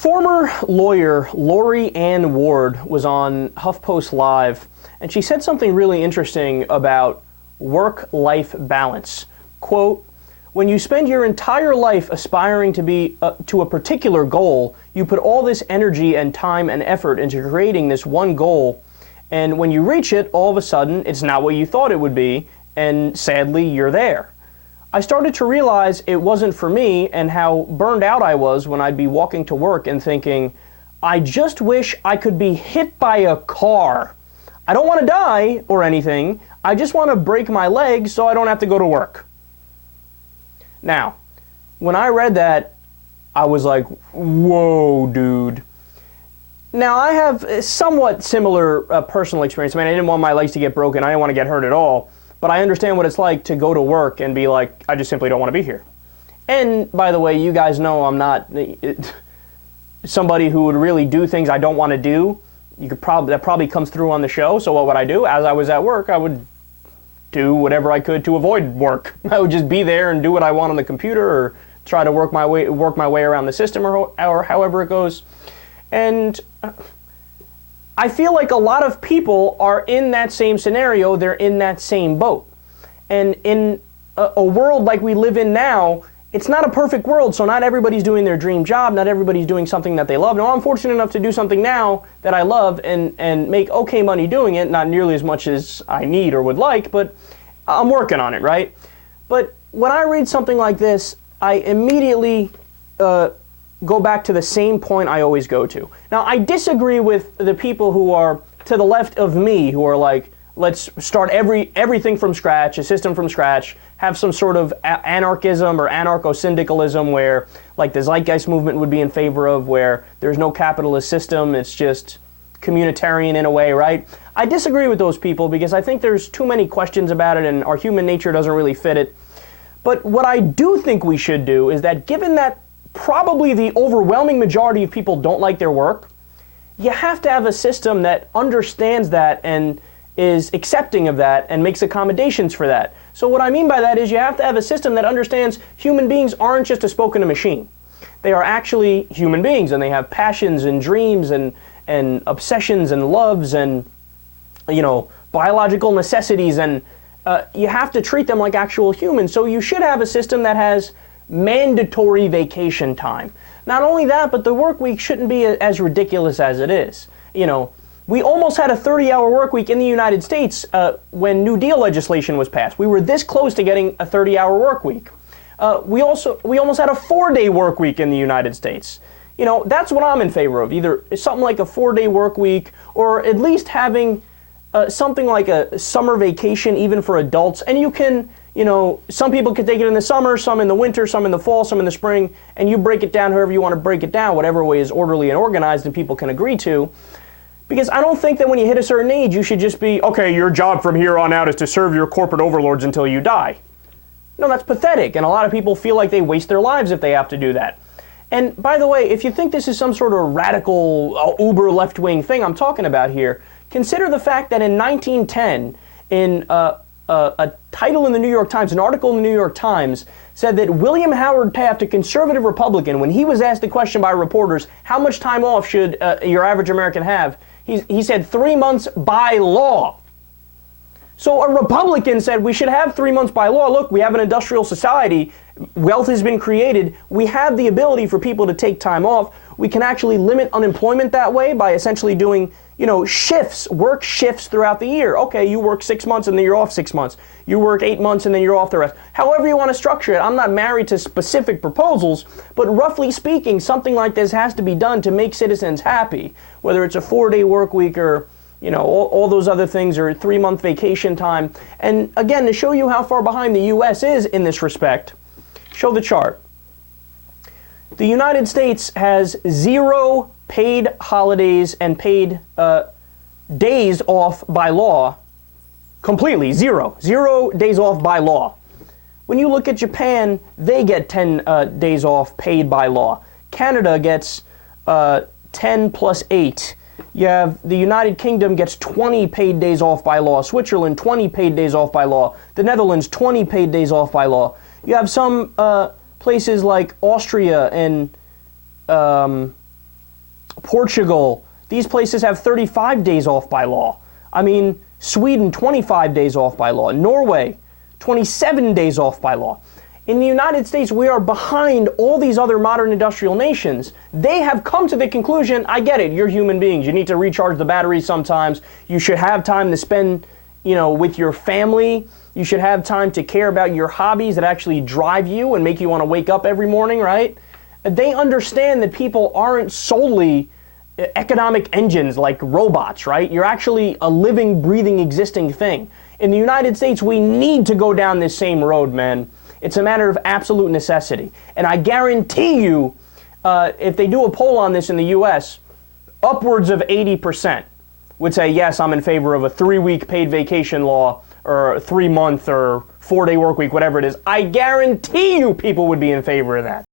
Former lawyer Lori Ann Ward was on HuffPost Live, and she said something really interesting about work-life balance. Quote, when you spend your entire life aspiring to be to a particular goal, you put all this energy and time and effort into creating this one goal, and when you reach it, all of a sudden, it's not what you thought it would be, and sadly, you're there. I started to realize it wasn't for me and how burned out I was when I'd be walking to work and thinking, I just wish I could be hit by a car. I don't want to die or anything. I just want to break my legs so I don't have to go to work. Now, when I read that, I was like, whoa, dude. Now, I have a somewhat similar personal experience. I mean, I didn't want my legs to get broken. I didn't want to get hurt at all. But I understand what it's like to go to work and be like, I just simply don't want to be here. And by the way, you guys know I'm not somebody who would really do things I don't want to do. That probably comes through on the show. So what would I do? As I was at work, I would do whatever I could to avoid work. I would just be there and do what I want on the computer, or try to work my way around the system, or however it goes. And I feel like a lot of people are in that same scenario. They're in that same boat. And in a world like we live in now, it's not a perfect world, so not everybody's doing their dream job, not everybody's doing something that they love. Now, I'm fortunate enough to do something now that I love and make okay money doing it, not nearly as much as I need or would like, but I'm working on it, right? But when I read something like this, I immediately go back to the same point I always go to. Now, I disagree with the people who are to the left of me, who are like, let's start everything from scratch, a system from scratch, have some sort of anarchism or anarcho-syndicalism where, like the Zeitgeist movement would be in favor of, where there's no capitalist system, it's just communitarian in a way, right? I disagree with those people because I think there's too many questions about it and our human nature doesn't really fit it. But what I do think we should do is that, given that probably the overwhelming majority of people don't like their work, you have to have a system that understands that and is accepting of that and makes accommodations for that. So what I mean by that is you have to have a system that understands human beings aren't just a spoke in a machine. They are actually human beings, and they have passions and dreams and obsessions and loves and, you know, biological necessities, and you have to treat them like actual humans. So you should have a system that has mandatory vacation time. Not only that, but the work week shouldn't be as ridiculous as it is. You know, we almost had a 30-hour work week in the United States when New Deal legislation was passed. We were this close to getting a 30-hour work week. We almost had a 4-day work week in the United States. You know, that's what I'm in favor of. Either something like a 4-day work week, or at least having something like a summer vacation even for adults. And you can, you know, some people can take it in the summer, some in the winter, some in the fall, some in the spring, and you break it down however you want to break it down, whatever way is orderly and organized and people can agree to. Because I don't think that when you hit a certain age, you should just be, okay, your job from here on out is to serve your corporate overlords until you die. No, that's pathetic, and a lot of people feel like they waste their lives if they have to do that. And by the way, if you think this is some sort of radical, uber left-wing thing I'm talking about here, consider the fact that in 1910, in a title in the New York Times, an article in the New York Times, said that William Howard Taft, a conservative Republican, when he was asked the question by reporters, how much time off should your average American have, he said 3 months by law. So a Republican said we should have 3 months by law. Look, we have an industrial society. Wealth has been created. We have the ability for people to take time off. We can actually limit unemployment that way by essentially doing, you know, shifts, work shifts throughout the year. Okay, you work 6 months and then you're off 6 months. You work 8 months and then you're off the rest. However you want to structure it. I'm not married to specific proposals, but roughly speaking, something like this has to be done to make citizens happy, whether it's a 4-day work week or, you know, all those other things, or 3-month vacation time. And again, to show you how far behind the U.S. is in this respect, show the chart. The United States has 0 paid holidays and paid days off by law. Completely, 0. 0 days off by law. When you look at Japan, they get 10 days off paid by law. Canada gets 10 plus 8. You have the United Kingdom gets 20 paid days off by law. Switzerland, 20 paid days off by law. The Netherlands, 20 paid days off by law. You have some places like Austria and Portugal, these places have 35 days off by law. I mean, Sweden, 25 days off by law. Norway, 27 days off by law. In the United States, we are behind all these other modern industrial nations. They have come to the conclusion, I get it, you're human beings. You need to recharge the batteries sometimes. You should have time to spend, with your family. You should have time to care about your hobbies that actually drive you and make you want to wake up every morning, right? They understand that people aren't solely economic engines like robots, right? You're actually a living, breathing, existing thing. In the United States, we need to go down this same road, man. It's a matter of absolute necessity. And I guarantee you, if they do a poll on this in the U.S., upwards of 80% would say, yes, I'm in favor of a 3-week paid vacation law or a 3-month or 4-day work week, whatever it is. I guarantee you people would be in favor of that.